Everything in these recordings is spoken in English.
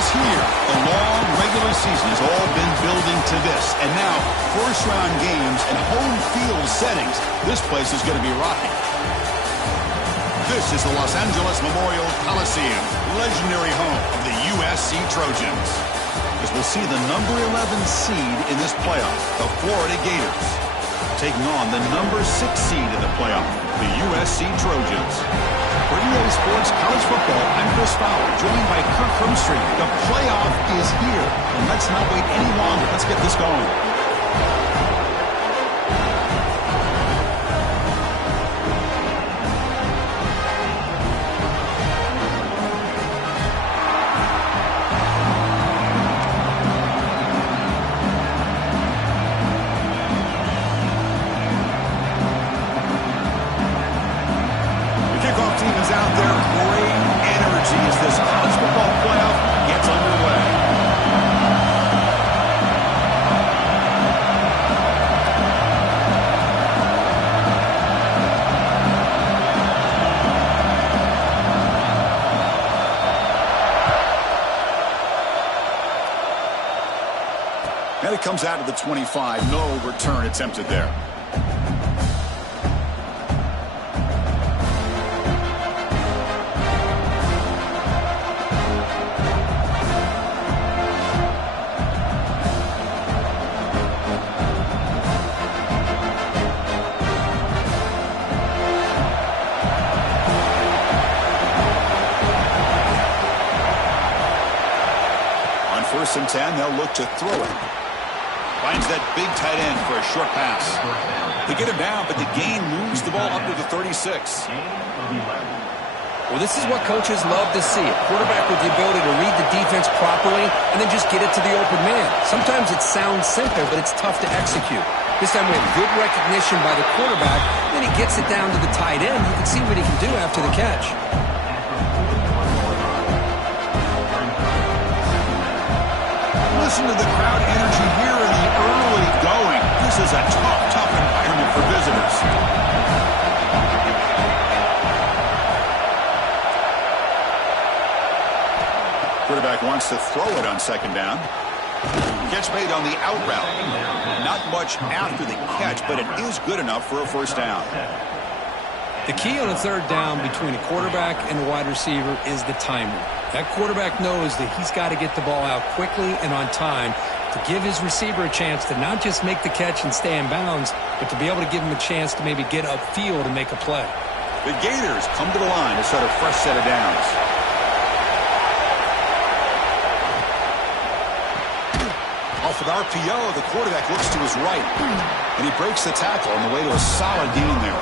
is here. The long regular season has all been building to this. And now, first-round games and home field settings. This place is going to be rocking. This is the Los Angeles Memorial Coliseum, legendary home of the USC Trojans. As we'll see the number 11 seed in this playoff, the Florida Gators, taking on the number 6 seed in the playoff, the USC Trojans. For EA Sports College Football, I'm Chris Fowler, joined by Kirk Hermstreet. The playoff is here, and let's not wait any longer. Let's get this going. Out there, great energy as this college football playoff gets underway. And it comes out of the 25. No return attempted there. First and 10, they'll look to throw it. Finds that big tight end for a short pass. They get him down, but the gain moves the ball up to the 36. Well, this is what coaches love to see. A quarterback with the ability to read the defense properly and then just get it to the open man. Sometimes it sounds simple, but it's tough to execute. This time we have good recognition by the quarterback. Then he gets it down to the tight end. You can see what he can do after the catch. Listen to the crowd energy here in the early going. This is a tough environment for visitors. Quarterback wants to throw it on second down. Catch made on the out route. Not much after the catch, but it is good enough for a first down. The key on a third down between a quarterback and a wide receiver is the timing. That quarterback knows that he's got to get the ball out quickly and on time to give his receiver a chance to not just make the catch and stay in bounds, but to be able to give him a chance to maybe get upfield and make a play. The Gators come to the line to start a fresh set of downs. Off an RPO, the quarterback looks to his right, and he breaks the tackle on the way to a solid gain there.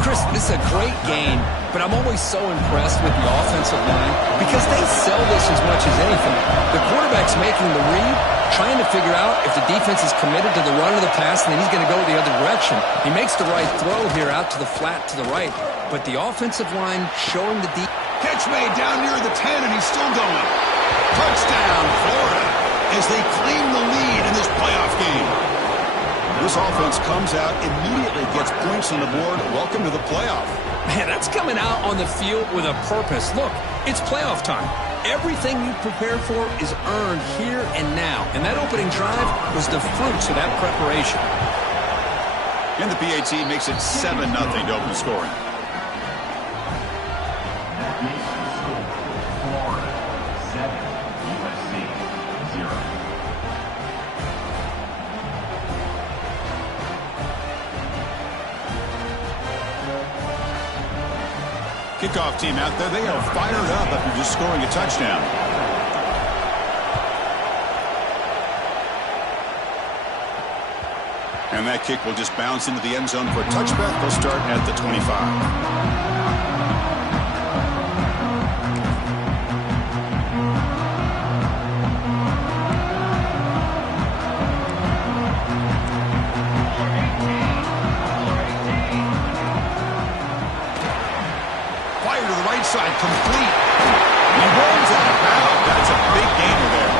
Chris, this is a great game, but I'm always so impressed with the offensive line because they sell this as much as anything. The quarterback's making the read, trying to figure out if the defense is committed to the run or the pass, and then he's going to go the other direction. He makes the right throw here out to the flat to the right, but the offensive line showing the deep. Catch made down near the 10, and he's still going. Touchdown, Florida, as they claim the lead in this playoff game. This offense comes out, immediately gets points on the board. Welcome to the playoff. Man, that's coming out on the field with a purpose. Look, it's playoff time. Everything you prepare for is earned here and now. And that opening drive was the fruits of that preparation. And the PAT makes it 7-0 to open scoring. Kickoff team out there. They are fired up after just scoring a touchdown. And that kick will just bounce into the end zone for a touchback. They'll start at the 25. Side complete. He rolls out of bounds. That's a big gainer there.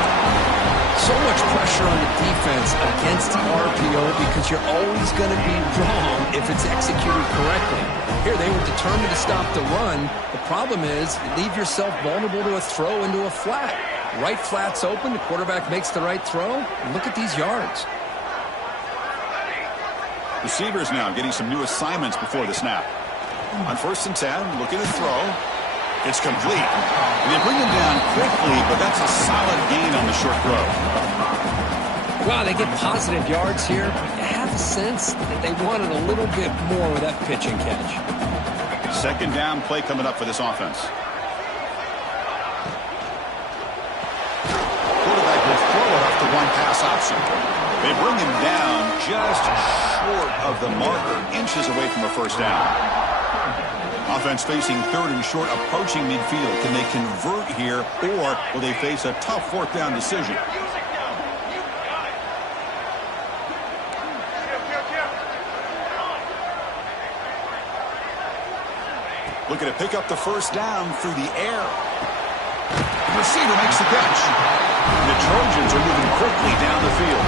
So much pressure on the defense against the RPO because you're always going to be wrong if it's executed correctly. Here, they were determined to stop the run. The problem is you leave yourself vulnerable to a throw into a flat. Right flat's open. The quarterback makes the right throw. And look at these yards. Receivers now getting some new assignments before the snap. On 1st and 10, looking to throw. It's complete. And they bring him down quickly, but that's a solid gain on the short throw. Wow, they get positive yards here. You have a sense that they wanted a little bit more with that pitch and catch. 2nd down play coming up for this offense. Quarterback will throw it off the one-pass option. They bring him down just short of the marker, inches away from a 1st down. Offense facing 3rd and short, approaching midfield. Can they convert here, or will they face a tough 4th down decision? Looking to pick up the 1st down through the air. The receiver makes the catch. The Trojans are moving quickly down the field.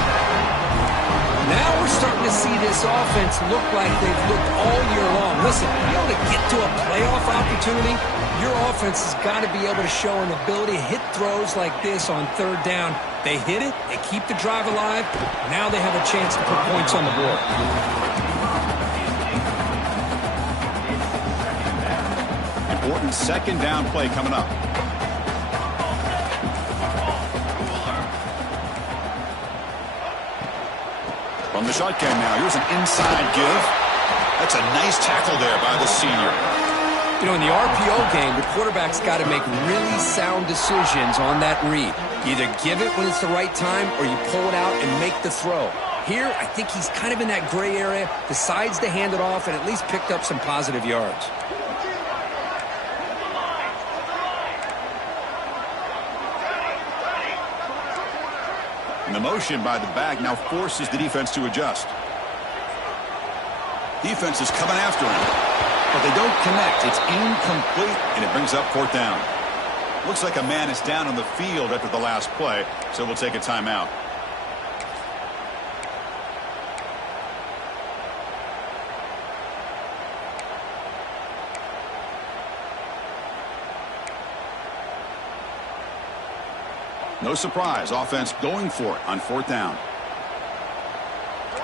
Now we're starting to see this offense look like they've looked all year long. Listen, to be able to get to a playoff opportunity, your offense has got to be able to show an ability to hit throws like this on 3rd down. They hit it, they keep the drive alive. Now they have a chance to put points on the board. Important 2nd down play coming up. From the shotgun now, here's an inside give. That's a nice tackle there by the senior. You know, in the RPO game, the quarterback's got to make really sound decisions on that read. You either give it when it's the right time or you pull it out and make the throw. Here, I think he's kind of in that gray area, decides to hand it off and at least picked up some positive yards. And the motion by the back now forces the defense to adjust. Defense is coming after him, but they don't connect. It's incomplete, and it brings up 4th down. Looks like a man is down on the field after the last play, so we'll take a timeout. No surprise, offense going for it on 4th down.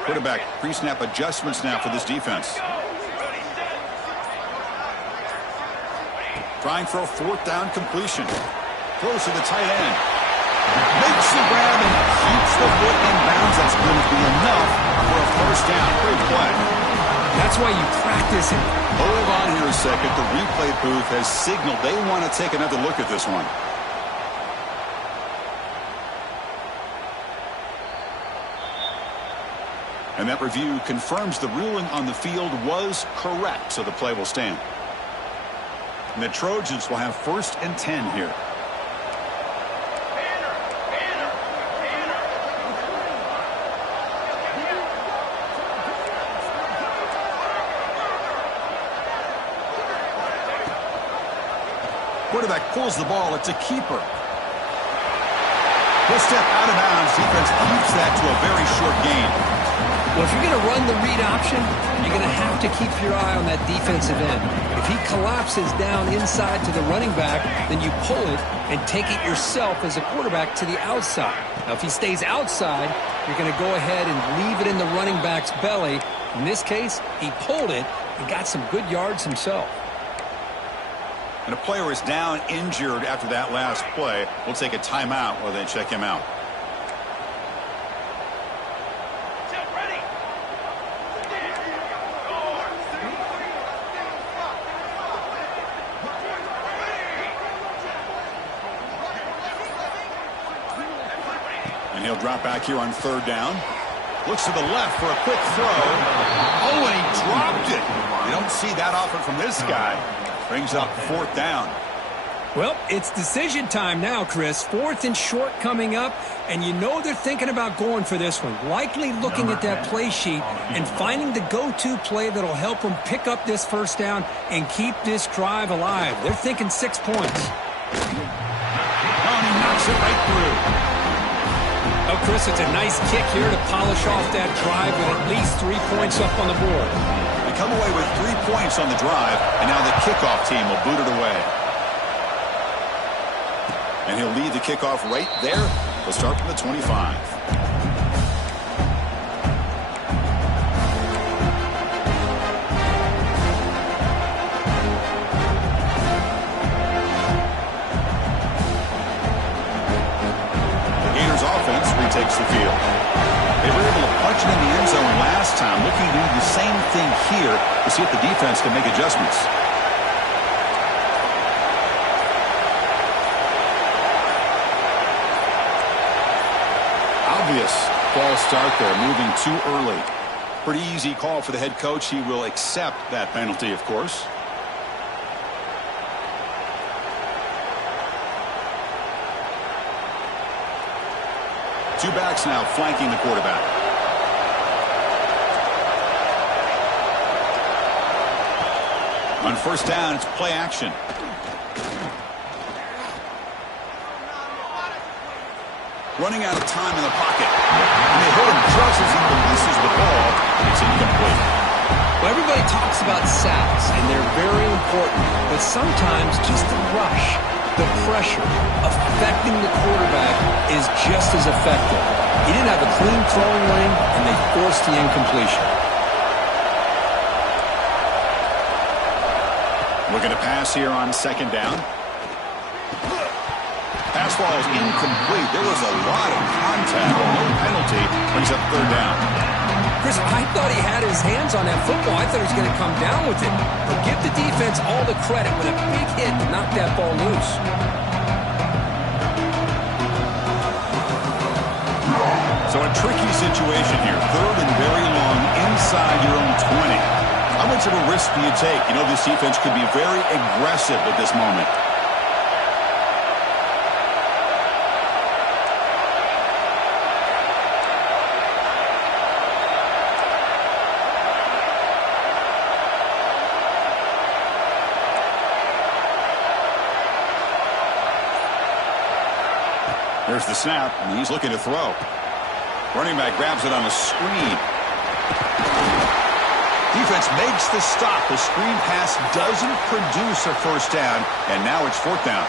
Quarterback pre-snap adjustments now for this defense. Trying for a 4th down completion. Throws to the tight end. Makes the grab and keeps the foot in bounds. That's going to be enough for a 1st down. Great play. That's why you practice it. Hold on here a second. The replay booth has signaled they want to take another look at this one. And that review confirms the ruling on the field was correct, so the play will stand. And the Trojans will have 1st and 10 here. Quarterback pulls the ball. It's a keeper. He'll step out of bounds. Defense keeps that to a very short gain. Well, if you're going to run the read option, you're going to have to keep your eye on that defensive end. If he collapses down inside to the running back, then you pull it and take it yourself as a quarterback to the outside. Now, if he stays outside, you're going to go ahead and leave it in the running back's belly. In this case, he pulled it and got some good yards himself. And a player is down injured after that last play. We'll take a timeout while they check him out. And he'll drop back here on 3rd down. Looks to the left for a quick throw. Oh, and he dropped it. You don't see that often from this guy. Brings up 4th down. Well, it's decision time now, Chris. 4th and short coming up, and you know they're thinking about going for this one. Likely looking at that play sheet and finding the go-to play that'll help them pick up this 1st down and keep this drive alive. They're thinking 6 points. Oh, and he knocks it right through. Oh, Chris, it's a nice kick here to polish off that drive with at least 3 points up on the board. They come away with 3 points on the drive, and now the kickoff team will boot it away. And he'll lead the kickoff right there. We'll start from the 25. Takes the field. They were able to punch it in the end zone last time, looking to do the same thing here to see if the defense can make adjustments. Obvious false start there, moving too early. Pretty easy call for the head coach. He will accept that penalty, of course. Two backs now flanking the quarterback. On first down, it's play action. Running out of time in the pocket. And they hit him just as he releases the ball. It's incomplete. Well, everybody talks about sacks, and they're very important. But sometimes just the rush, the pressure affecting the quarterback is just as effective. He didn't have a clean throwing lane, and they forced the incompletion. Looking to pass here on second down. Pass ball is incomplete. There was a lot of contact. No penalty. Brings up third down. Chris, I thought he had his hands on that football. I thought he was going to come down with it. But give the defense all the credit with a big hit to knock that ball loose. So a tricky situation here. Third and very long inside your own 20. How much of a risk do you take? You know, this defense could be very aggressive at this moment. There's the snap, and he's looking to throw. Running back grabs it on a screen. Defense makes the stop. The screen pass doesn't produce a first down, and now it's fourth down.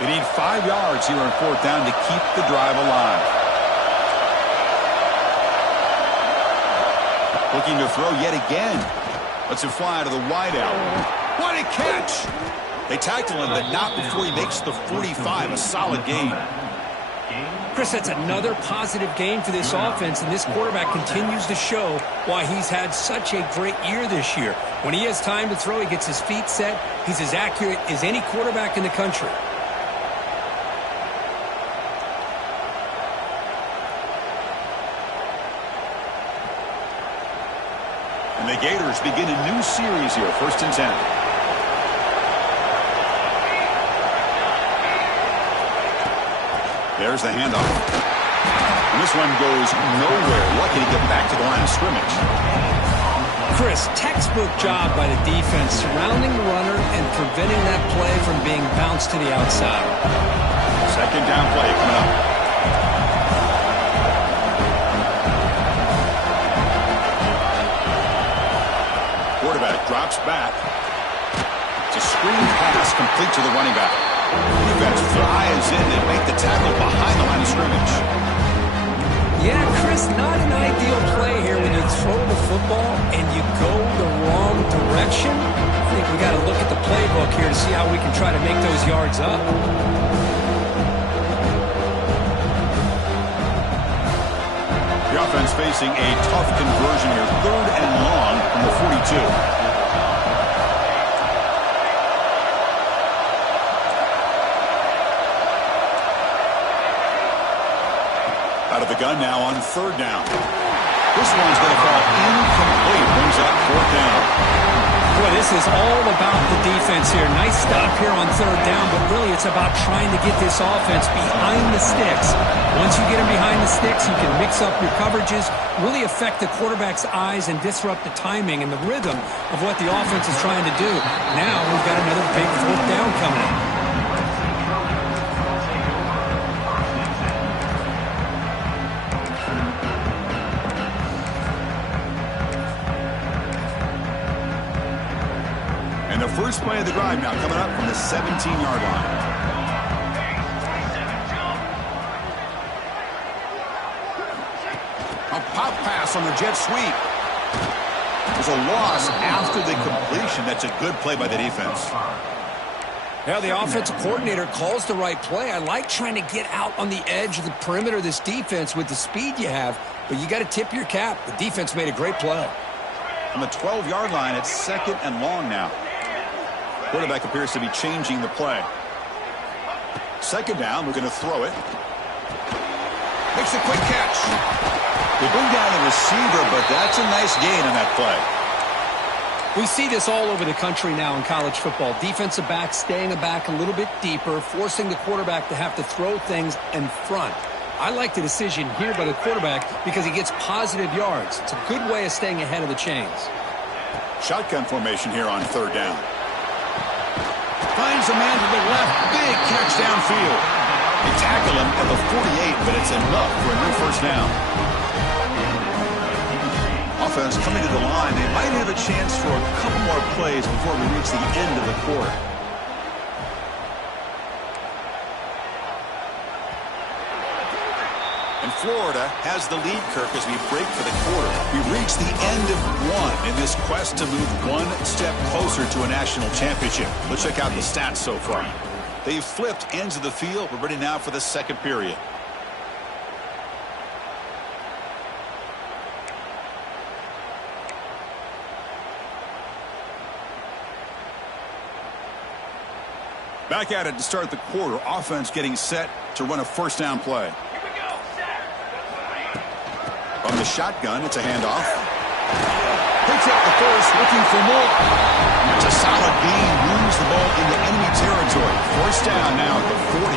They need 5 yards here on fourth down to keep the drive alive. Looking to throw yet again. Lets it fly to the wideout. What a catch! They tackle him, but not before he makes the 45. A solid gain. Chris, that's another positive game for this offense, and this quarterback continues to show why he's had such a great year this year. When he has time to throw, he gets his feet set. He's as accurate as any quarterback in the country. And the Gators begin a new series here, 1st and 10. There's the handoff. And this one goes nowhere. Lucky to get back to the line of scrimmage. Chris, textbook job by the defense, surrounding the runner and preventing that play from being bounced to the outside. Second down play coming up. Quarterback drops back. It's a screen pass complete to the running back. Defense flies in and make the tackle behind the line of scrimmage. Yeah, Chris, not an ideal play here when you throw the football and you go the wrong direction. I think we got to look at the playbook here to see how we can try to make those yards up. The offense facing a tough conversion here. 3rd and long from the 42. Out of the gun now on 3rd down. This one's going to fall incomplete. Brings up 4th down. Boy, this is all about the defense here. Nice stop here on 3rd down, but really it's about trying to get this offense behind the sticks. Once you get them behind the sticks, you can mix up your coverages, really affect the quarterback's eyes and disrupt the timing and the rhythm of what the offense is trying to do. Now we've got another big 4th down coming up. first play of the drive now coming up from the 17-yard line. A pop pass on the jet sweep. There's a loss after the completion. That's a good play by the defense. Yeah, the offensive coordinator calls the right play. I like trying to get out on the edge of the perimeter of this defense with the speed you have, but you got to tip your cap. The defense made a great play. On the 12-yard line, it's 2nd and long now. Quarterback appears to be changing the play. 2nd down, we're going to throw it. Makes a quick catch. They bring down the receiver, but that's a nice gain on that play. We see this all over the country now in college football. Defensive backs staying back a little bit deeper, forcing the quarterback to have to throw things in front. I like the decision here by the quarterback because he gets positive yards. It's a good way of staying ahead of the chains. Shotgun formation here on 3rd down. Finds a man to the left. Big catch downfield. They tackle him at the 48, but it's enough for a new 1st down. Offense coming to the line. They might have a chance for a couple more plays before we reach the end of the quarter. And Florida has the lead, Kirk, as we break for the quarter. We've reached the end of one in this quest to move one step closer to a national championship. Let's check out the stats so far. They've flipped ends of the field. We're ready now for the 2nd period. Back at it to start the quarter. Offense getting set to run a 1st down play. From the shotgun, it's a handoff. Picks up the first, looking for more. It's a solid gain. Moves the ball into enemy territory. 1st down now at the 40.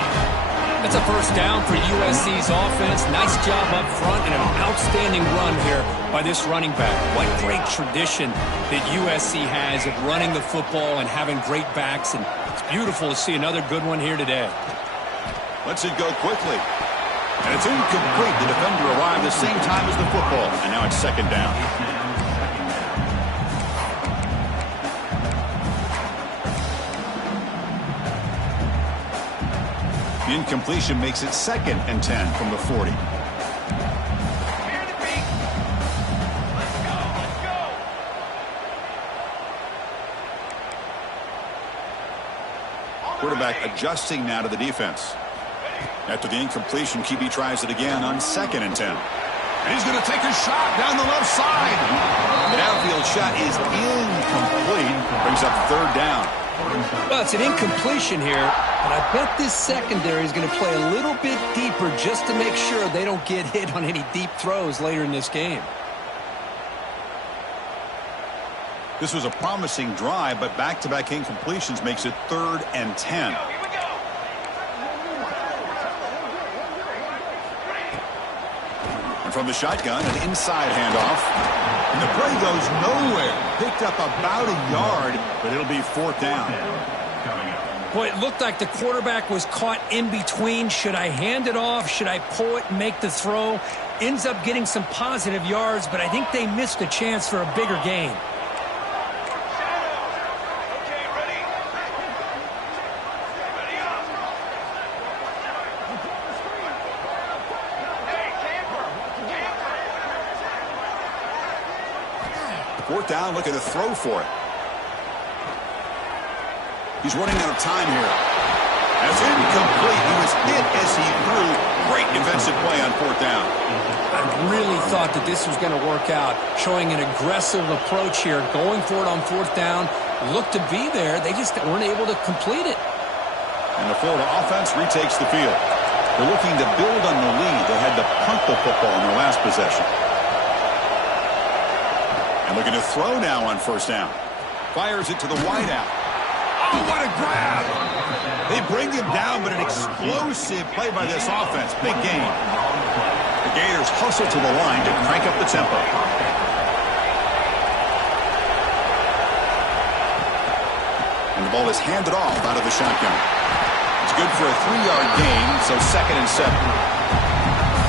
That's a 1st down for USC's offense. Nice job up front and an outstanding run here by this running back. What great tradition that USC has of running the football and having great backs, and it's beautiful to see another good one here today. Lets it go quickly. And it's incomplete. The defender arrived the same time as the football, and now it's 2nd down. The incompletion makes it 2nd and 10 from the 40. Quarterback adjusting now to the defense. After the incompletion, QB tries it again on 2nd and 10. And he's going to take a shot down the left side. The downfield shot is incomplete. Brings up 3rd down. Well, it's an incompletion here, but I bet this secondary is going to play a little bit deeper just to make sure they don't get hit on any deep throws later in this game. This was a promising drive, but back-to-back incompletions makes it 3rd and 10. And from the shotgun, an inside handoff. And the play goes nowhere. Picked up about a yard, but it'll be 4th down. Boy, it looked like the quarterback was caught in between. Should I hand it off? Should I pull it and make the throw? Ends up getting some positive yards, but I think they missed a chance for a bigger gain. Fourth down, looking to throw for it. He's running out of time here. That's incomplete. He was hit as he threw. Great defensive play on 4th down. I really thought that this was going to work out, showing an aggressive approach here, going for it on 4th down. Looked to be there. They just weren't able to complete it. And the Florida offense retakes the field. They're looking to build on the lead. They had to punt the football in their last possession. And looking to throw now on 1st down. Fires it to the wideout. Oh, what a grab! They bring him down, but an explosive play by this offense. Big gain. The Gators hustle to the line to crank up the tempo. And the ball is handed off out of the shotgun. It's good for a 3-yard gain, so 2nd and 7.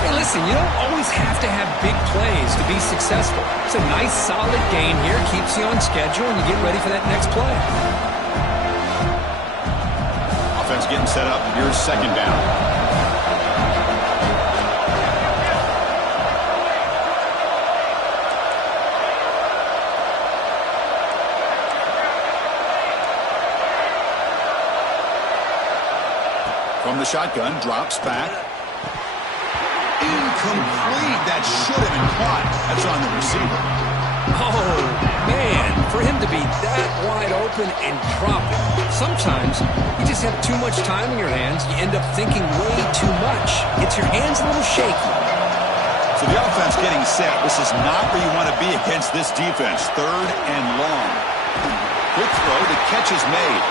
Hey, listen, you don't always have to have big plays to be successful. It's a nice, solid gain here. Keeps you on schedule, and you get ready for that next play. down set up. Here's second down. From the shotgun, drops back. Incomplete. That should have been caught. That's on the receiver. Oh, man, for him to be that wide open and drop it. Sometimes you just have too much time in your hands. You end up thinking way too much. Gets your hands a little shaky. So the offense getting set. This is not where you want to be against this defense. Third and long. Quick throw. The catch is made.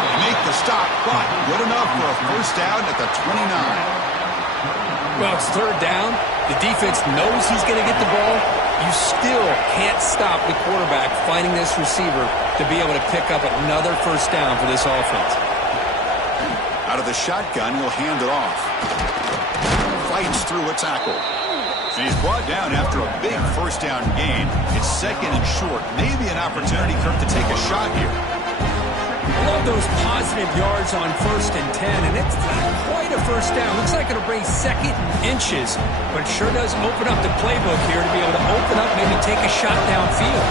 They make the stop, but good enough for a first down at the 29. Well, it's third down. The defense knows he's going to get the ball. You still can't stop the quarterback finding this receiver to be able to pick up another first down for this offense. Out of the shotgun, he'll hand it off. Fights through a tackle. And he's brought down after a big first down gain. It's second and short. Maybe an opportunity, Kirk, to take a shot here. I love those positive yards on 1st and 10, and it's not quite a first down. Looks like it'll bring second and inches, but it sure does open up the playbook here to be able to open up, maybe take a shot downfield.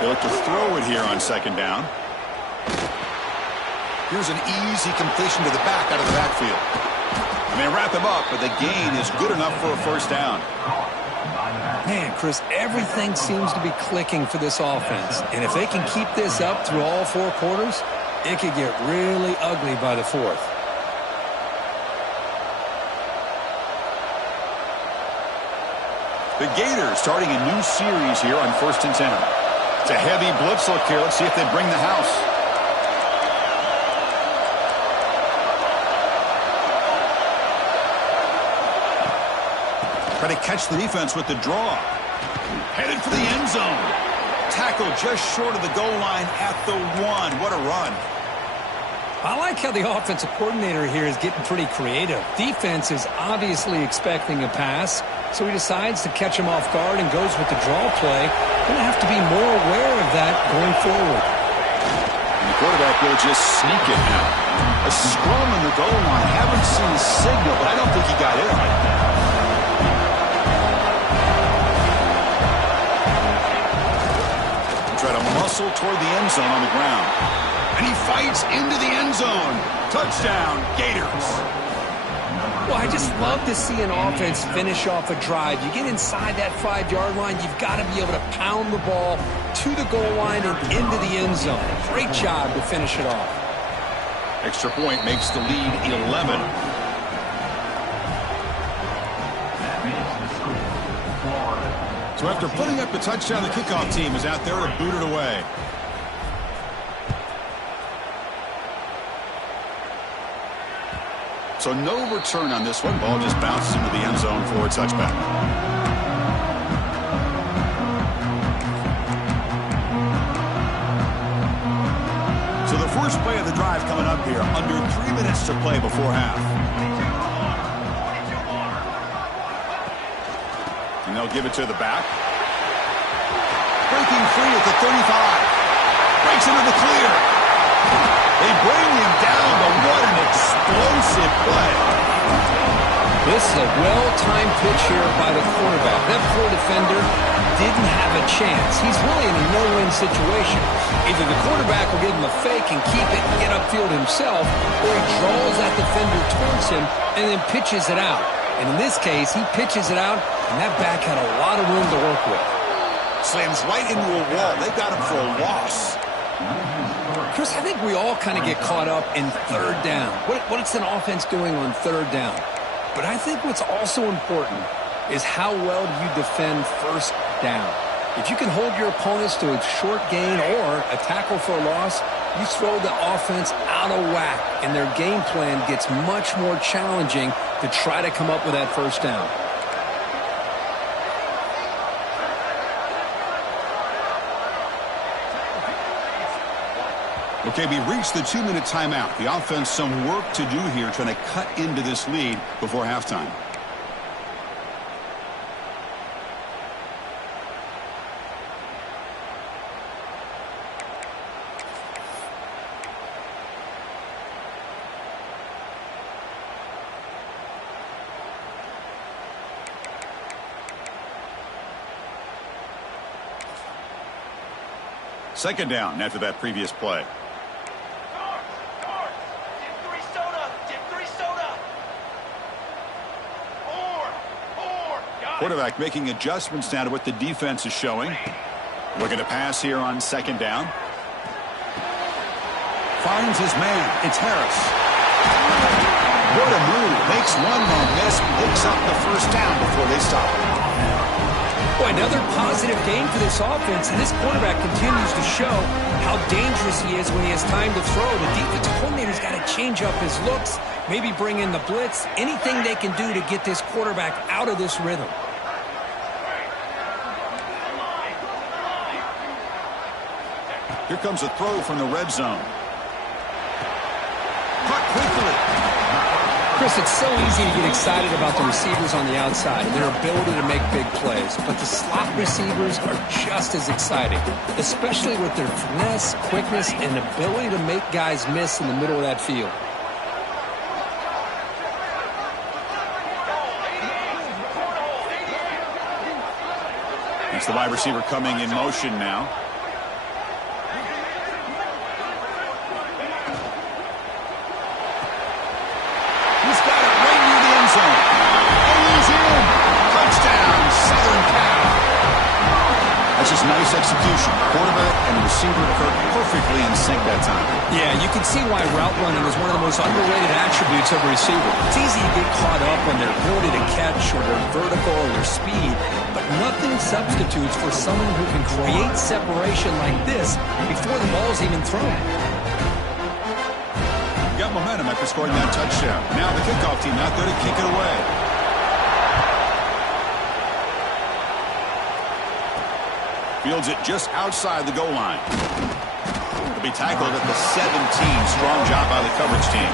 They look to throw it here on second down. Here's an easy completion to the back out of the backfield. And they wrap him up, but the gain is good enough for a first down. Man, Chris, everything seems to be clicking for this offense. And if they can keep this up through all 4 quarters, it could get really ugly by the 4th. The Gators starting a new series here on 1st and 10. It's a heavy blitz look here. Let's see if they bring the house. Try to catch the defense with the draw. Headed for the end zone. Tackle just short of the goal line at the 1. What a run. I like how the offensive coordinator here is getting pretty creative. Defense is obviously expecting a pass, so he decides to catch him off guard and goes with the draw play. Going to have to be more aware of that going forward. And the quarterback will just sneak it now. A scrum in the goal line. Haven't seen a signal, but I don't think he got it. Try to muscle toward the end zone on the ground. And he fights into the end zone. Touchdown, Gators. Well, I just love to see an offense finish off a drive. You get inside that 5-yard line, you've got to be able to pound the ball to the goal line and into the end zone. Great job to finish it off. Extra point makes the lead 11. So after putting up the touchdown, the kickoff team is out there to boot it away. So no return on this one. Ball just bounces into the end zone for a touchback. So the first play of the drive coming up here. Under 3 minutes to play before half. And they'll give it to the back. Breaking free at the 35. Breaks into the clear. They bring him down, but what an explosive play. This is a well-timed pitch here by the quarterback. That poor defender didn't have a chance. He's really in a no-win situation. Either the quarterback will give him a fake and keep it and get upfield himself, or he draws that defender towards him and then pitches it out. And in this case, he pitches it out, and that back had a lot of room to work with. Slams right into a wall. They got him for a loss. Chris, I think we all kind of get caught up in third down. What's an offense doing on third down? But I think what's also important is how well do you defend first down. If you can hold your opponents to a short gain or a tackle for a loss, you throw the offense out of whack, and their game plan gets much more challenging to try to come up with that first down. Okay, we reached the 2-minute timeout. The offense some work to do here trying to cut into this lead before halftime. Second down after that previous play. Quarterback making adjustments now to what the defense is showing. Looking to pass here on second down. Finds his man. It's Harris. What a move. Makes one man miss. Picks up the first down before they stop. Boy, another positive game for this offense, and this quarterback continues to show how dangerous he is when he has time to throw. The defensive coordinator's got to change up his looks, maybe bring in the blitz, anything they can do to get this quarterback out of this rhythm. Here comes a throw from the red zone. Caught quickly. Chris, it's so easy to get excited about the receivers on the outside and their ability to make big plays, but the slot receivers are just as exciting, especially with their finesse, quickness, and ability to make guys miss in the middle of that field. It's the wide receiver coming in motion now. That's just nice execution. Quarterback and receiver perfectly in sync that time. Yeah, you can see why route running is one of the most underrated attributes of a receiver. It's easy to get caught up on their ability to catch or their vertical or their speed, but nothing substitutes for someone who can create separation like this before the ball's even thrown. Got momentum after scoring that touchdown. Now the kickoff team out there to kick it away. Fields it just outside the goal line. It'll be tackled at the 17. Strong job by the coverage team.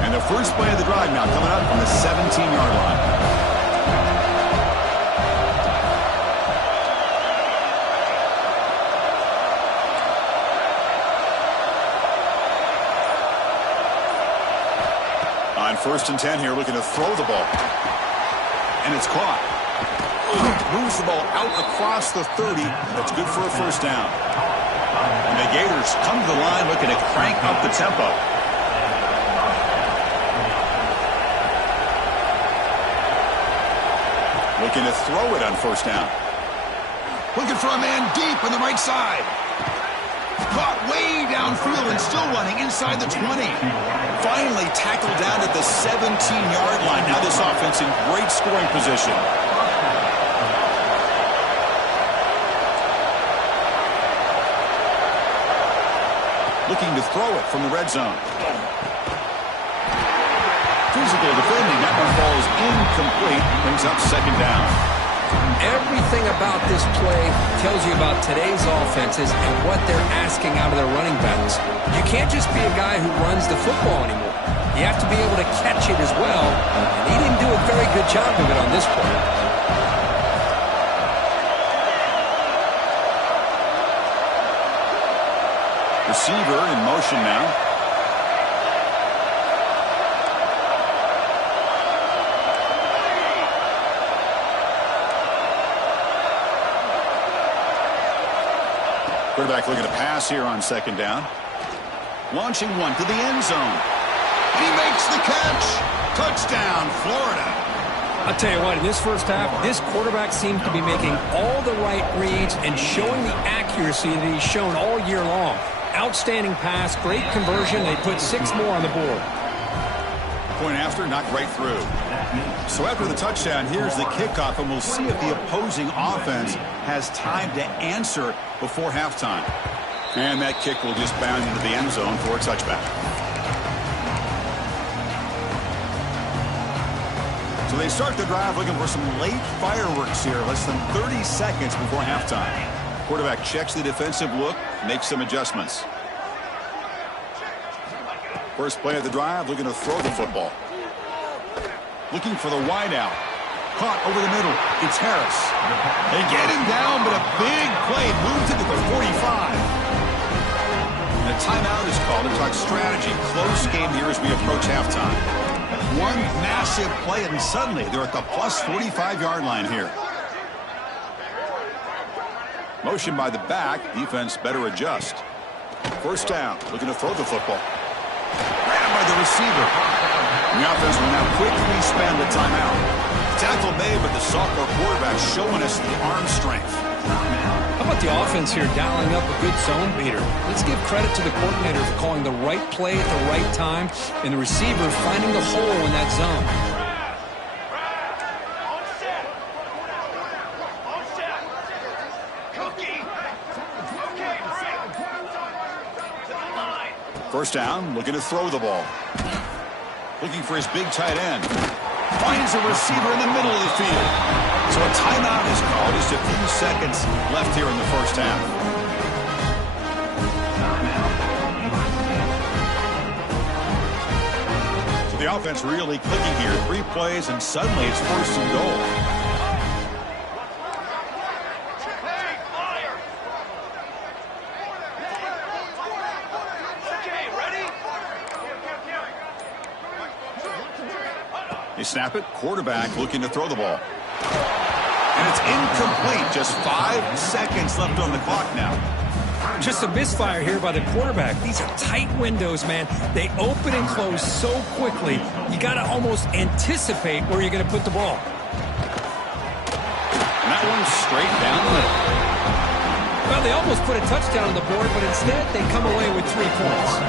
And the first play of the drive now coming up from the 17-yard line. First and 10 here, looking to throw the ball. And it's caught. Moves the ball out across the 30. That's good for a first down. And the Gators come to the line looking to crank up the tempo. Looking to throw it on first down. Looking for a man deep on the right side. Caught way downfield and still running inside the 20. Finally tackled down at the 17-yard line. Now this offense in great scoring position. Looking to throw it from the red zone. Physical defending. That one falls incomplete. Brings up second down. Everything about this play tells you about today's offenses and what they're asking out of their running backs. You can't just be a guy who runs the football anymore. You have to be able to catch it as well, and he didn't do a very good job of it on this play. Receiver in motion now. Quarterback looking to pass here on second down. Launching one to the end zone. He makes the catch. Touchdown, Florida. I'll tell you what, in this first half, this quarterback seems to be making all the right reads and showing the accuracy that he's shown all year long. Outstanding pass, great conversion. They put 6 more on the board. Point after, knocked right through. So after the touchdown, here's the kickoff, and we'll see if the opposing offense has time to answer before halftime. And that kick will just bound into the end zone for a touchback. So they start the drive looking for some late fireworks here, less than 30 seconds before halftime. Quarterback checks the defensive look, makes some adjustments. First play of the drive, looking to throw the football. Looking for the wide out. Caught over the middle. It's Harris. They get him down, but a big play moves it to the 45. And a timeout is called to talk strategy. Close game here as we approach halftime. One massive play, and suddenly they're at the plus 45-yard line here. Motion by the back. Defense better adjust. First down. Looking to throw the football. Grabbed by the receiver. The offense will now quickly spend the timeout. Tackle made, but the sophomore quarterback showing us the arm strength. How about the offense here dialing up a good zone beater? Let's give credit to the coordinator for calling the right play at the right time and the receiver finding the hole in that zone. First down, looking to throw the ball. Looking for his big tight end. Finds a receiver in the middle of the field. So a timeout is called. Just a few seconds left here in the first half. So the offense really clicking here. 3 plays, and suddenly it's first and goal. They snap it. Quarterback looking to throw the ball. And it's incomplete. Just 5 seconds left on the clock now. Just a misfire here by the quarterback. These are tight windows, man. They open and close so quickly. You got to almost anticipate where you're going to put the ball. And that one's straight down the middle. Well, they almost put a touchdown on the board, but instead they come away with 3 points.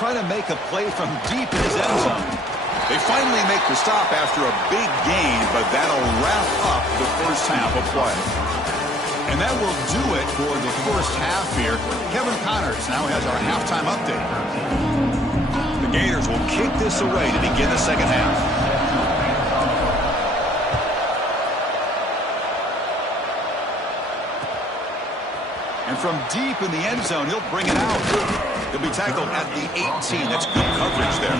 Trying to make a play from deep in his end zone. They finally make the stop after a big gain, but that'll wrap up the first half of play. And that will do it for the first half here. Kevin Connors now has our halftime update. The Gators will kick this away to begin the second half. And from deep in the end zone, he'll bring it out. He'll be tackled at the 18. That's good coverage there.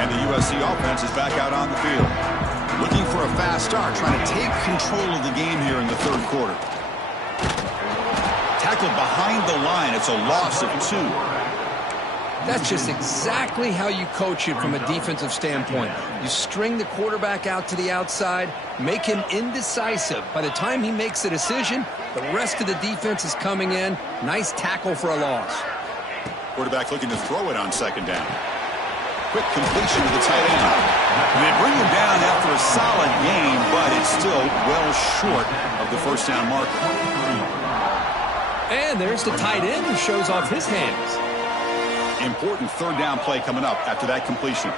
And the USC offense is back out on the field. Looking for a fast start, trying to take control of the game here in the third quarter. Tackled behind the line. It's a loss of 2. That's just exactly how you coach it from a defensive standpoint. You string the quarterback out to the outside, make him indecisive. By the time he makes a decision, the rest of the defense is coming in. Nice tackle for a loss. Quarterback looking to throw it on second down. Quick completion to the tight end. And they bring him down after a solid gain, but it's still well short of the first down marker. And there's the tight end who shows off his hands. Important third down play coming up after that completion.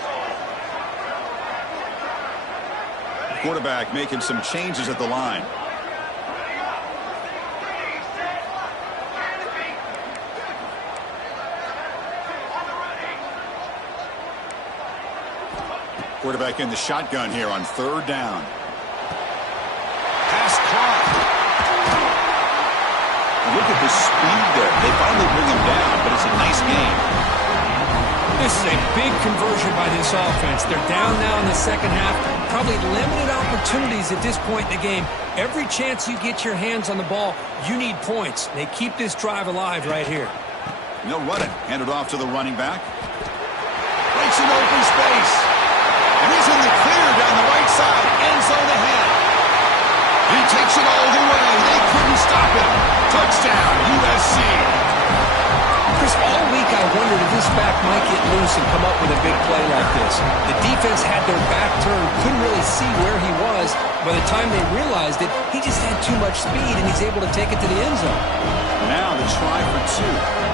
Quarterback making some changes at the line. Quarterback in the shotgun here on third down. Pass caught. Look at the speed there. They finally bring him down, but it's a nice game. This is a big conversion by this offense. They're down now in the second half. Probably limited opportunities at this point in the game. Every chance you get your hands on the ball, you need points. They keep this drive alive right here. And they'll run it. Hand it off to the running back. Breaks an open space. And he's in the clear down the right side. End zone ahead. He takes it all the way. They couldn't stop him. Touchdown, USC. Chris, all week I wondered if this back might get loose and come up with a big play like this. The defense had their back turned, couldn't really see where he was. By the time they realized it, he just had too much speed, and he's able to take it to the end zone. Now the try for 2.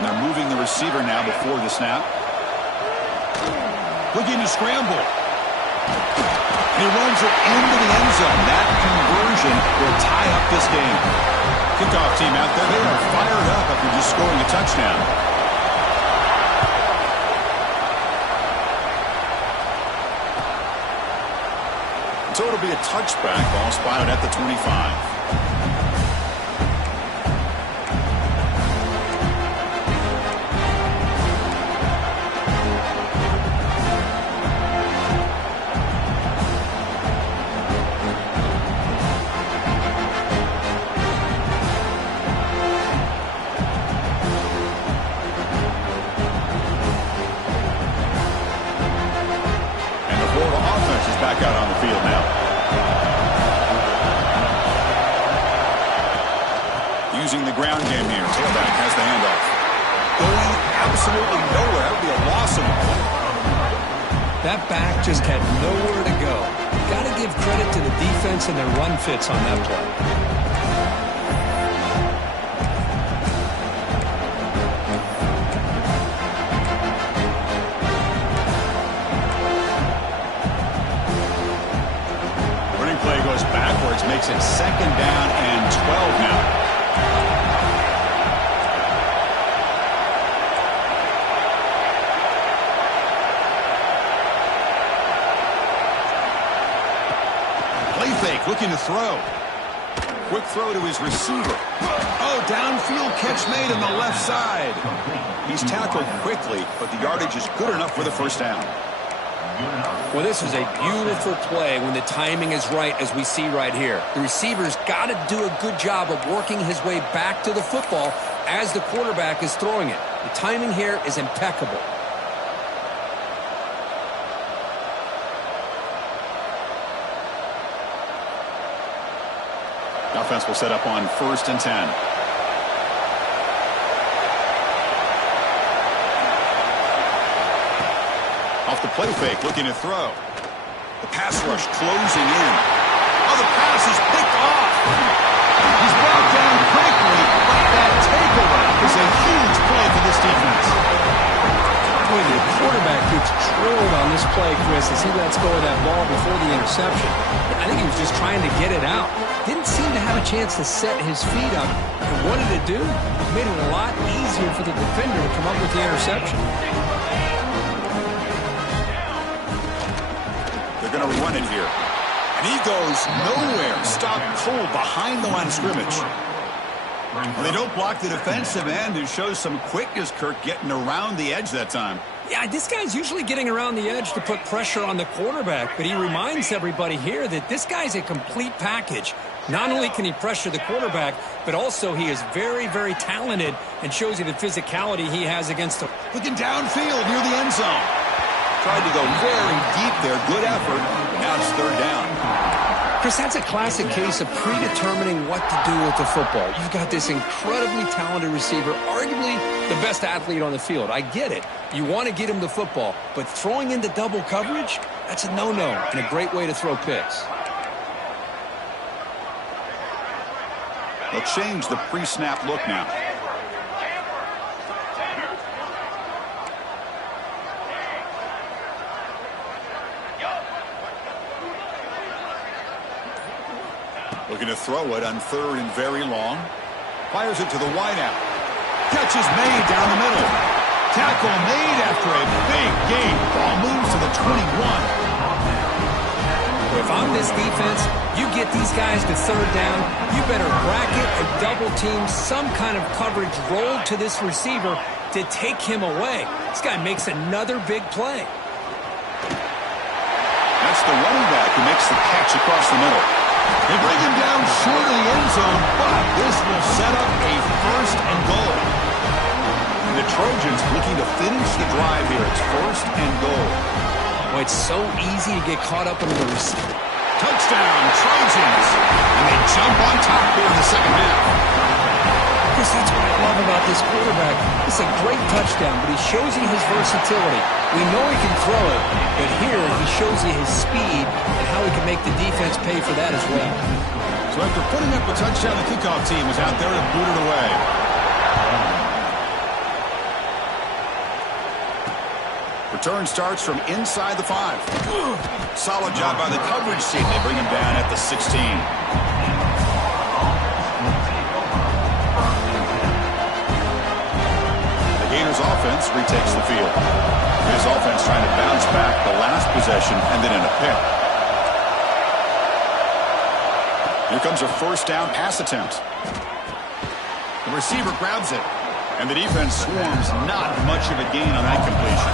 They're moving the receiver now before the snap. Looking to scramble. He runs it into the end zone. That conversion will tie up this game. Kickoff team out there. They are fired up after just scoring a touchdown. So it'll be a touchback. Ball spotted at the 25. Back out on the field now. Using the ground game here. Tailback has the handoff. Going absolutely nowhere. That would be a loss of a play. That back just had nowhere to go. Got to give credit to the defense and their run fits on that play. Backwards makes it 2nd down and 12 now. Play fake, looking to throw. Quick throw to his receiver. Oh, downfield catch made on the left side. He's tackled quickly, but the yardage is good enough for the first down. Well, this is a beautiful play when the timing is right, as we see right here. The receiver's got to do a good job of working his way back to the football as the quarterback is throwing it. The timing here is impeccable. The offense will set up on 1st and 10. Off the play fake, looking to throw. The pass rush closing in. Oh, the pass is picked off. He's brought down quickly, but that takeaway is a huge play for this defense. Boy, the quarterback gets drilled on this play, Chris, as he lets go of that ball before the interception. I think he was just trying to get it out. Didn't seem to have a chance to set his feet up. And what did it do? It made it a lot easier for the defender to come up with the interception. Going to run it here. And he goes nowhere. Stopped cold behind the line of scrimmage. Well, they don't block the defensive end, who shows some quickness, Kirk, getting around the edge that time. Yeah, this guy's usually getting around the edge to put pressure on the quarterback, but he reminds everybody here that this guy's a complete package. Not only can he pressure the quarterback, but also he is very, very talented and shows you the physicality he has against him. Looking downfield near the end zone. Tried to go very deep there. Good effort. Now it's 3rd down. Chris, that's a classic case of predetermining what to do with the football. You've got this incredibly talented receiver, arguably the best athlete on the field. I get it. You want to get him the football, but throwing into double coverage, that's a no-no and a great way to throw picks. They'll change the pre-snap look now. Looking to throw it on 3rd and very long. Fires it to the wideout. Catch is made down the middle. Tackle made after a big gain. Ball moves to the 21. If I'm this defense, you get these guys to 3rd down, you better bracket and double team some kind of coverage rolled to this receiver to take him away. This guy makes another big play. That's the running back who makes the catch across the middle. They bring him down short of the end zone, but this will set up a 1st and goal. And the Trojans looking to finish the drive here. It's 1st and goal. Well, it's so easy to get caught up in the receiver. Touchdown, Trojans. And they jump on top here in the second half. Chris, that's what I love about this quarterback. It's a great touchdown, but he shows you his versatility. We know he can throw it, but here he shows you his speed and how he can make the defense pay for that as well. So after putting up a touchdown, the kickoff team is out there to boot it away. Return starts from inside the 5. Solid job by the coverage team. They bring him down at the 16. The Gators offense retakes the field. His offense trying to bounce back the last possession and then in a pick. Here comes a first down pass attempt. The receiver grabs it. And the defense swarms not much of a gain on that completion.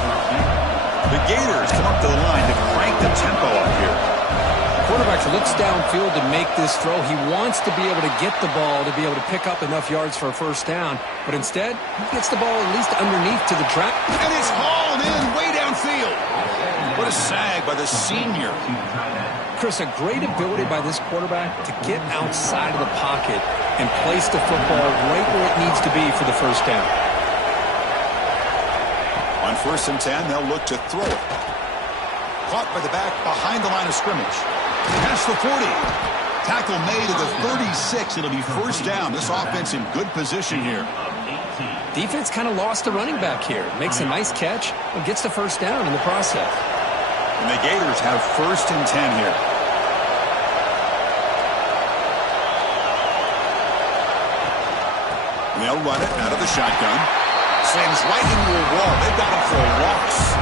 The Gators come up to the line to crank the tempo up here. The quarterback looks downfield to make this throw. He wants to be able to get the ball to be able to pick up enough yards for a first down. But instead, he gets the ball at least underneath to the track. And it's hauled in way downfield. What a sag by the senior. Chris, a great ability by this quarterback to get outside of the pocket and place the football right where it needs to be for the first down. On 1st and 10, they'll look to throw it. Caught by the back behind the line of scrimmage. Past the 40. Tackle made at the 36. It'll be first down. This offense in good position here. Defense kind of lost the running back here. Makes a nice catch and gets the first down in the process. And the Gators have 1st and 10 here. And they'll run it out of the shotgun. Slams right into a wall. They've got him for a loss.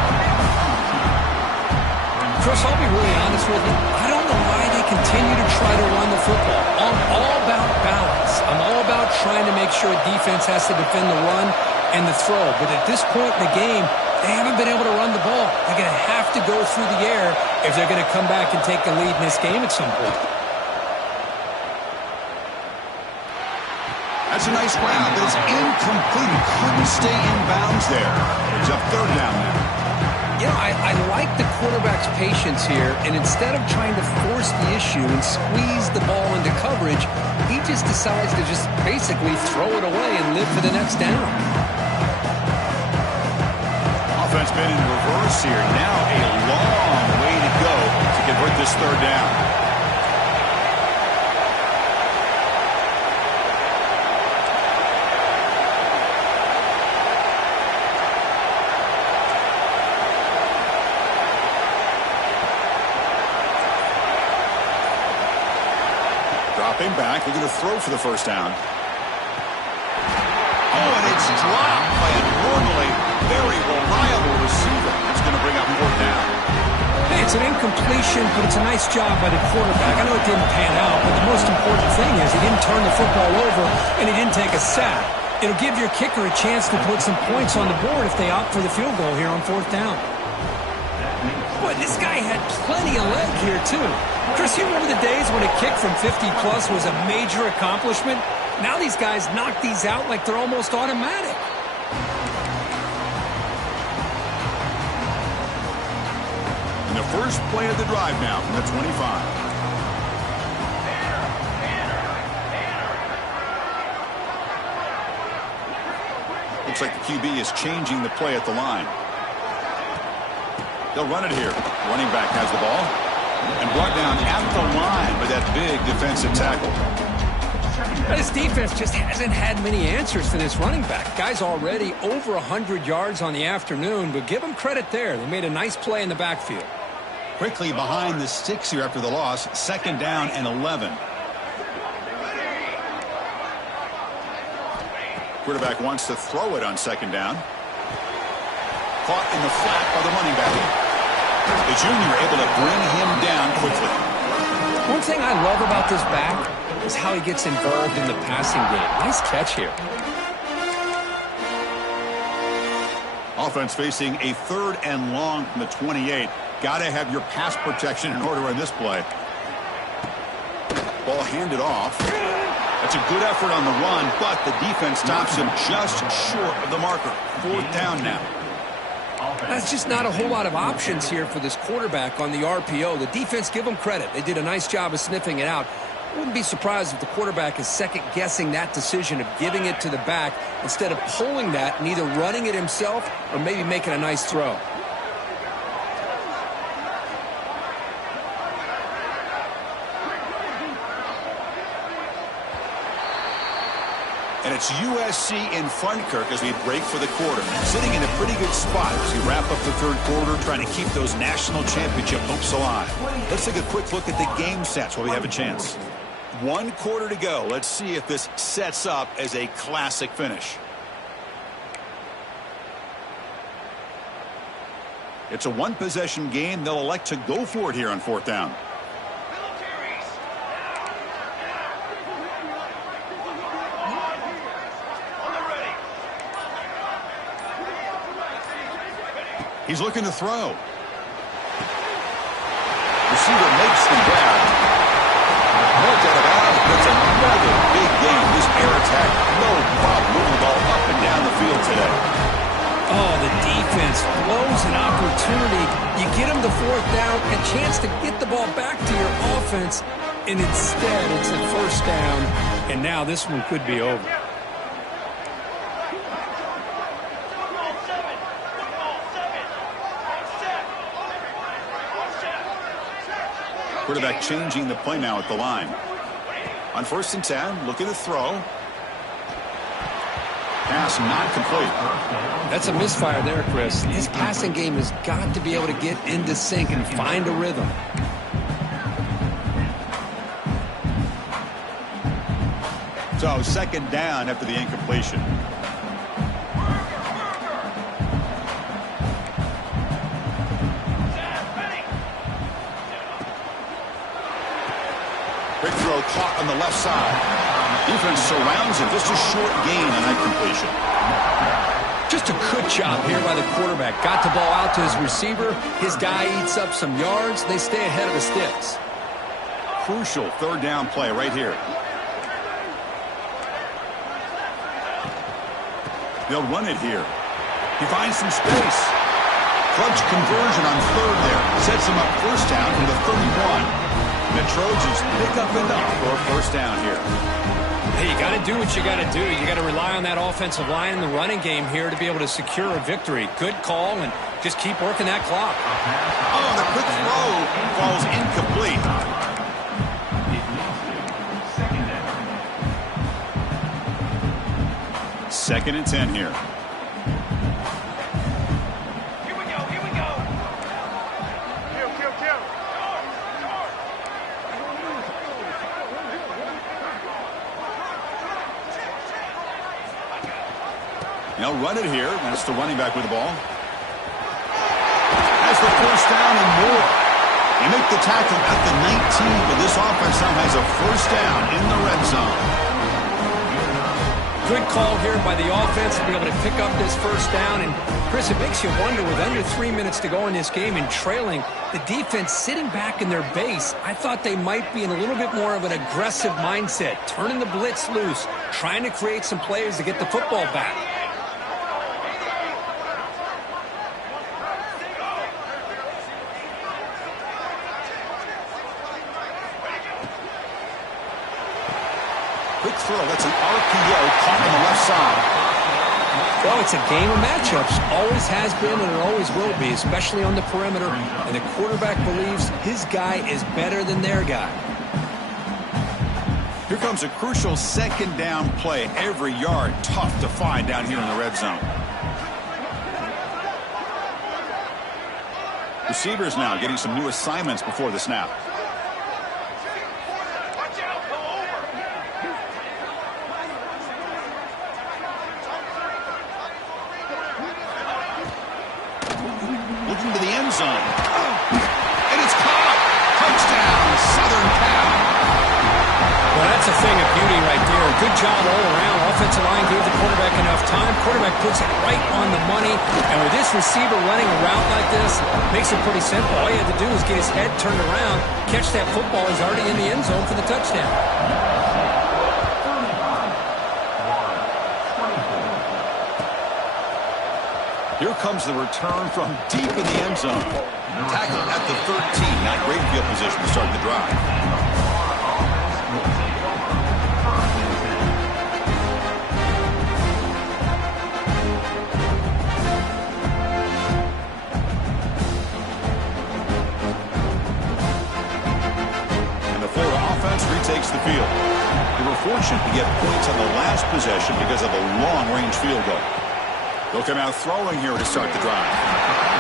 Chris, I'll be really honest with you. I don't know why they continue to try to run the football. I'm all about balance. I'm all about trying to make sure defense has to defend the run and the throw. But at this point in the game, they haven't been able to run the ball. They're going to have to go through the air if they're going to come back and take the lead in this game at some point. That's a nice grab, but it's incomplete. He couldn't stay in bounds there. He's up 3rd down now. You know, I like the quarterback's patience here, and instead of trying to force the issue and squeeze the ball into coverage, he just decides to just basically throw it away and live for the next down. Offense been in reverse here. Now a long way to go to convert this 3rd down. Dropping back, looking to throw for the first down. Oh, and it's dropped by a normally very reliable receiver. It's going to bring up 4th down. Hey, it's an incompletion, but it's a nice job by the quarterback. I know it didn't pan out, but the most important thing is he didn't turn the football over and he didn't take a sack. It'll give your kicker a chance to put some points on the board if they opt for the field goal here on 4th down. Boy, this guy had plenty of leg here, too. Chris, you remember the days when a kick from 50-plus was a major accomplishment? Now these guys knock these out like they're almost automatic. And the first play of the drive now from the 25. Looks like the QB is changing the play at the line. They'll run it here. Running back has the ball. And brought down at the line by that big defensive tackle. This defense just hasn't had many answers for this running back. Guy's already over 100 yards on the afternoon, but give him credit there. They made a nice play in the backfield. Quickly behind the sticks here after the loss. 2nd down and 11. Quarterback wants to throw it on 2nd down. Caught in the flat by the running back. The junior able to bring him down quickly. One thing I love about this back is how he gets involved in the passing game. Nice catch here. Offense facing a 3rd and long from the 28. Got to have your pass protection in order in this play. Ball handed off. That's a good effort on the run, but the defense stops him just short of the marker. 4th down now. That's just not a whole lot of options here for this quarterback on the RPO. The defense, give them credit. They did a nice job of sniffing it out. I wouldn't be surprised if the quarterback is second-guessing that decision of giving it to the back instead of pulling that and either running it himself or maybe making a nice throw. And it's USC in front, Kirk, as we break for the quarter. Sitting in a pretty good spot as we wrap up the third quarter, trying to keep those national championship hopes alive. Let's take a quick look at the game stats while we have a chance. 1 quarter to go. Let's see if this sets up as a classic finish. It's a one-possession game. They'll elect to go for it here on 4th down. He's looking to throw. Receiver makes the grab. Knocked out of bounds, but it's another big game. This air attack, no problem moving the ball up and down the field today. Oh, the defense blows an opportunity. You get them to 4th down, a chance to get the ball back to your offense, and instead it's a 1st down, and now this one could be over. Quarterback changing the play now at the line. On 1st and 10, looking to throw. Pass not complete. That's a misfire there, Chris. His passing game has got to be able to get into sync and find a rhythm. So 2nd down after the incompletion. Quick throw caught on the left side. Defense surrounds it. Just a short gain on that completion. Just a good job here by the quarterback. Got the ball out to his receiver. His guy eats up some yards. They stay ahead of the sticks. Crucial 3rd down play right here. They'll run it here. He finds some space. Clutch conversion on 3rd there. Sets him up 1st down from the 31. The Trojans pick up enough for a 1st down here. Hey, you got to do what you got to do. You got to rely on that offensive line in the running game here to be able to secure a victory. Good call, and just keep working that clock. Oh, the quick throw falls incomplete. 2nd and 10 here. They'll run it here. That's the running back with the ball. That's the 1st down and more. They make the tackle at the 19, but this offense now has a 1st down in the red zone. Good call here by the offense to be able to pick up this 1st down. And, Chris, it makes you wonder, with under 3 minutes to go in this game and trailing, the defense sitting back in their base, I thought they might be in a little bit more of an aggressive mindset, turning the blitz loose, trying to create some plays to get the football back. Quick throw. That's an RPO caught on the left side. Well, it's a game of matchups. Always has been and it always will be, especially on the perimeter. And the quarterback believes his guy is better than their guy. Here comes a crucial 2nd down play. Every yard tough to find down here in the red zone. Receivers now getting some new assignments before the snap. Looking to the end zone. And it's caught. Touchdown, Southern Cal. Well, that's a thing of beauty right there. Good job all around. Offensive line gave the quarterback enough time. Quarterback puts it right on the money. And with this receiver running a route like this, makes it pretty simple. All you had to do was get his head turned around, catch that football. He's already in the end zone for the touchdown. Here comes the return from deep in the end zone. Tackled at the 13. Not great field position to start the drive. Retakes the field. They were fortunate to get points on the last possession because of a long-range field goal. They'll come out throwing here to start the drive.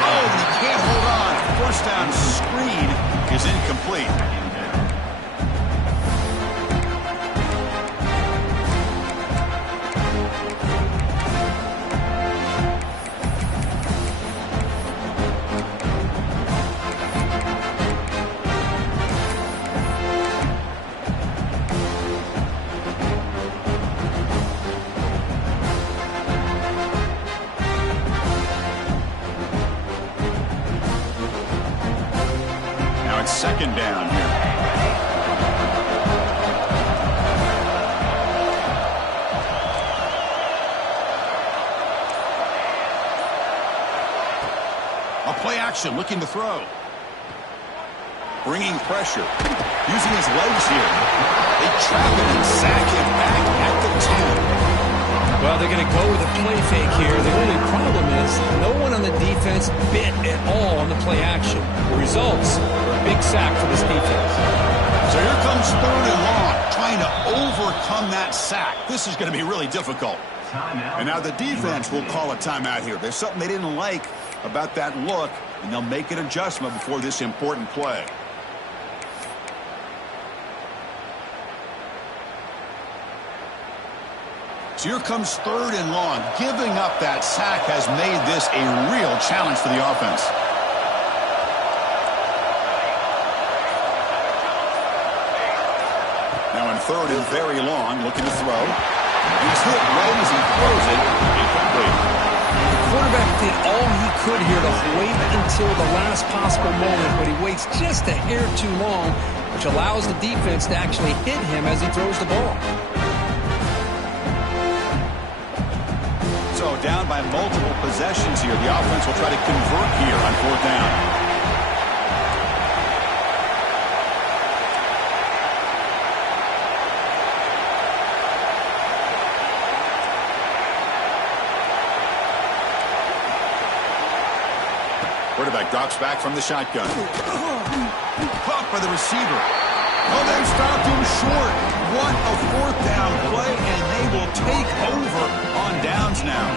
Oh, and he can't hold on. First down screen is incomplete. Second down here. A play action, looking to throw. Bringing pressure. Using his legs here. They trap him and sack him back at the 10. Well, they're going to go with a play fake here. The only problem is no one on the defense bit at all on the play action. The results are a big sack for this defense. So here comes third and long, trying to overcome that sack. This is going to be really difficult. And now the defense will call a timeout here. There's something they didn't like about that look, and they'll make an adjustment before this important play. So here comes third and long. Giving up that sack has made this a real challenge for the offense. Now in third and very long, looking to throw. He's hit right as he throws it. Incomplete. The quarterback did all he could here to wait until the last possible moment, but he waits just a hair too long, which allows the defense to actually hit him as he throws the ball. So down by multiple possessions here. The offense will try to convert here on fourth down. Quarterback drops back from the shotgun. Caught by the receiver. Oh, they've stopped him short. What a fourth down play, and they will take over on downs now.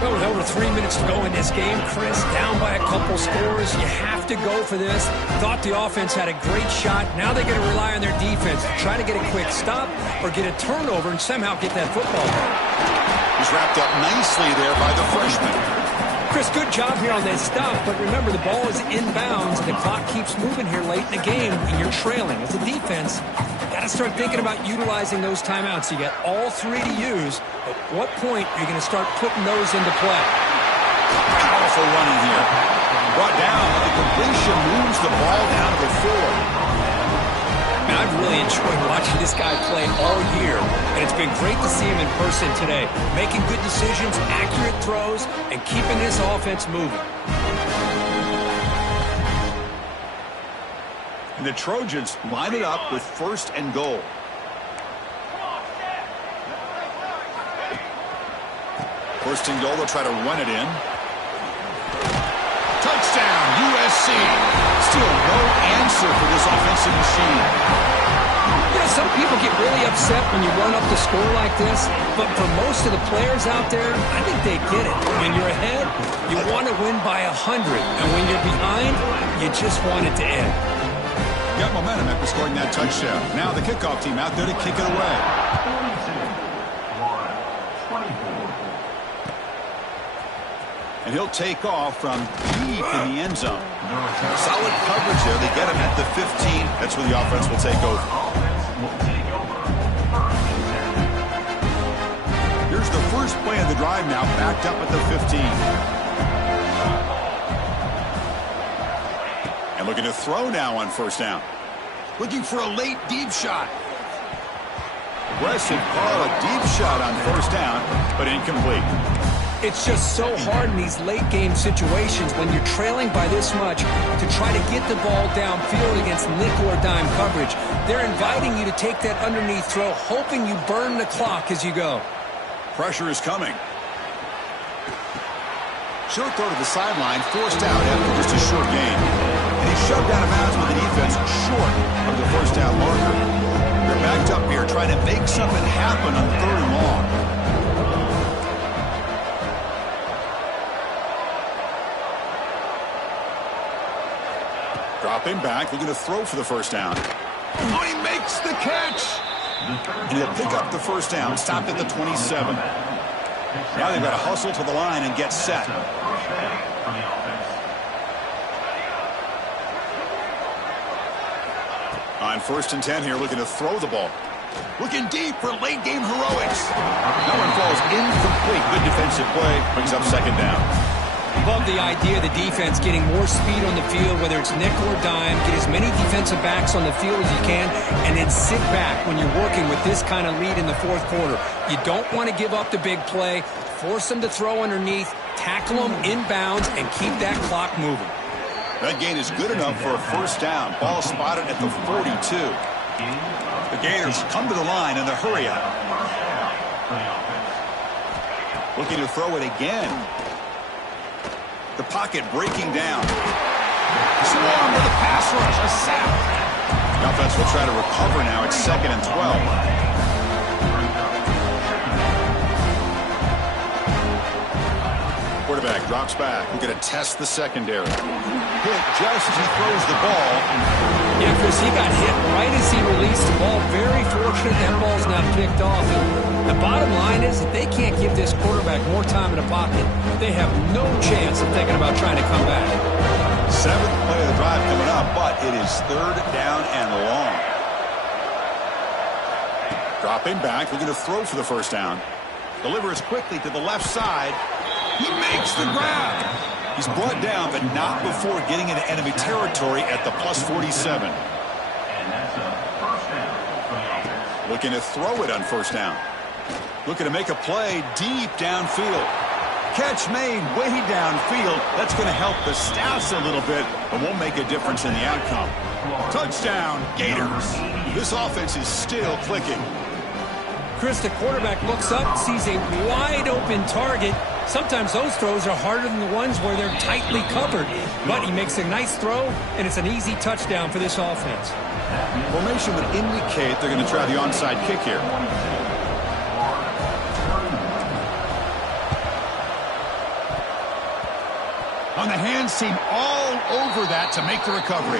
Well, with over 3 minutes to go in this game, Chris, down by a couple scores, you have to go for this. Thought the offense had a great shot. Now they're going to rely on their defense to try to get a quick stop or get a turnover and somehow get that football back. He's wrapped up nicely there by the freshman. Chris, good job here on that stop, but remember, the ball is inbounds, and the clock keeps moving here late in the game, and you're trailing. As a defense, you got to start thinking about utilizing those timeouts. You got all three to use. At what point are you going to start putting those into play? Powerful running here. Brought down, and the completion moves the ball down to the 4. I've really enjoyed watching this guy play all year, and it's been great to see him in person today, making good decisions, accurate throws, and keeping his offense moving. And the Trojans line it up with first and goal. First and goal, they'll try to run it in. Touchdown, USC. Still no answer for this offensive machine. You know, some people get really upset when you run up the score like this, but for most of the players out there, I think they get it. When you're ahead, you want to win by 100, and when you're behind, you just want it to end. Got momentum after scoring that touchdown. Now the kickoff team out there to kick it away. And he'll take off from deep in the end zone. Solid coverage there. They get him at the 15. That's where the offense will take over. Here's the first play of the drive now, backed up at the 15. And looking to throw now on first down. Looking for a late deep shot. Aggressive call, a deep shot on first down, but incomplete. It's just so hard in these late-game situations when you're trailing by this much to try to get the ball downfield against nickel or dime coverage. They're inviting you to take that underneath throw, hoping you burn the clock as you go. Pressure is coming. Short throw to the sideline, forced out after just a short gain. And he's shoved out of bounds with the defense short of the first down marker. They're backed up here trying to make something happen on 3rd and long. Dropping back, looking to throw for the first down. Oh, he makes the catch! And he'll pick up the first down, stopped at the 27. Now they've got to hustle to the line and get set. On 1st and 10 here, looking to throw the ball. Looking deep for late-game heroics. That one falls incomplete. Good defensive play. Brings up 2nd down. Love the idea of the defense getting more speed on the field, whether it's nickel or dime. Get as many defensive backs on the field as you can, and then sit back when you're working with this kind of lead in the 4th quarter. You don't want to give up the big play. Force them to throw underneath, tackle them inbounds, and keep that clock moving. That gain is good enough for a first down. Ball spotted at the 42. The Gators come to the line in the hurry up. Looking to throw it again. The pocket breaking down. Swarm with a pass rush, a sack. The offense will try to recover now. It's 2nd and 12. Quarterback drops back. We're going to test the secondary. Hit just as he throws the ball. Yeah, Chris, he got hit right as he released the ball. Very fortunate that ball's not picked off. And the bottom line is that they can't give this quarterback more time in the pocket. They have no chance of thinking about trying to come back. 7th play of the drive coming up, but it is 3rd down and long. Dropping back, looking to throw for the first down. Delivers quickly to the left side. He makes the grab. He's brought down, but not before getting into enemy territory at the plus 47. Looking to throw it on first down. Looking to make a play deep downfield. Catch made way downfield. That's going to help the stats a little bit, but won't make a difference in the outcome. Touchdown, Gators. This offense is still clicking. Chris, the quarterback looks up, sees a wide-open target. Sometimes those throws are harder than the ones where they're tightly covered. But he makes a nice throw, and it's an easy touchdown for this offense. Formation would indicate they're going to try the onside kick here. On the hands team all over that to make the recovery.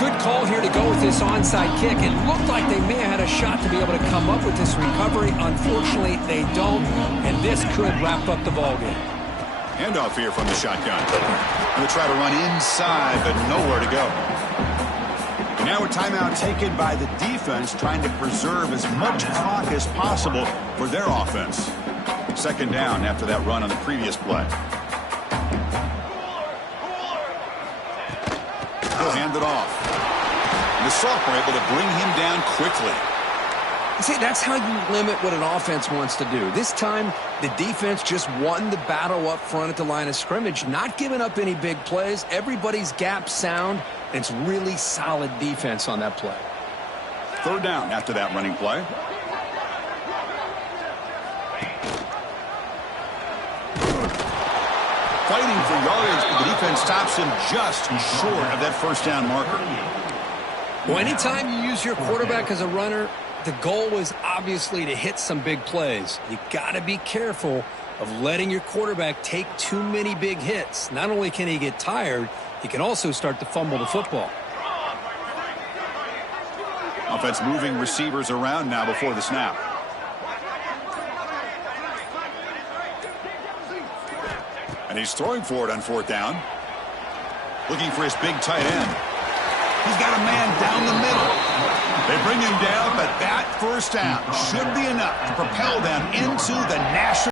Good call here to go with this onside kick. It looked like they may have had a shot to be able to come up with this recovery. Unfortunately, they don't, and this could wrap up the ballgame. Handoff here from the shotgun. Going to try to run inside, but nowhere to go. And now a timeout taken by the defense, trying to preserve as much clock as possible for their offense. 2nd down after that run on the previous play. He'll hand it off. And the sophomore able to bring him down quickly. See, that's how you limit what an offense wants to do. This time, the defense just won the battle up front at the line of scrimmage, not giving up any big plays. Everybody's gap sound, and it's really solid defense on that play. 3rd down after that running play. Fighting for yards, but the defense stops him just short of that first down marker. Well, anytime you use your quarterback as a runner, the goal is obviously to hit some big plays. You got to be careful of letting your quarterback take too many big hits. Not only can he get tired, he can also start to fumble the football. Offense moving receivers around now before the snap. And he's throwing for it on 4th down. Looking for his big tight end. He's got a man down the middle. They bring him down, but that first down should be enough to propel them into the national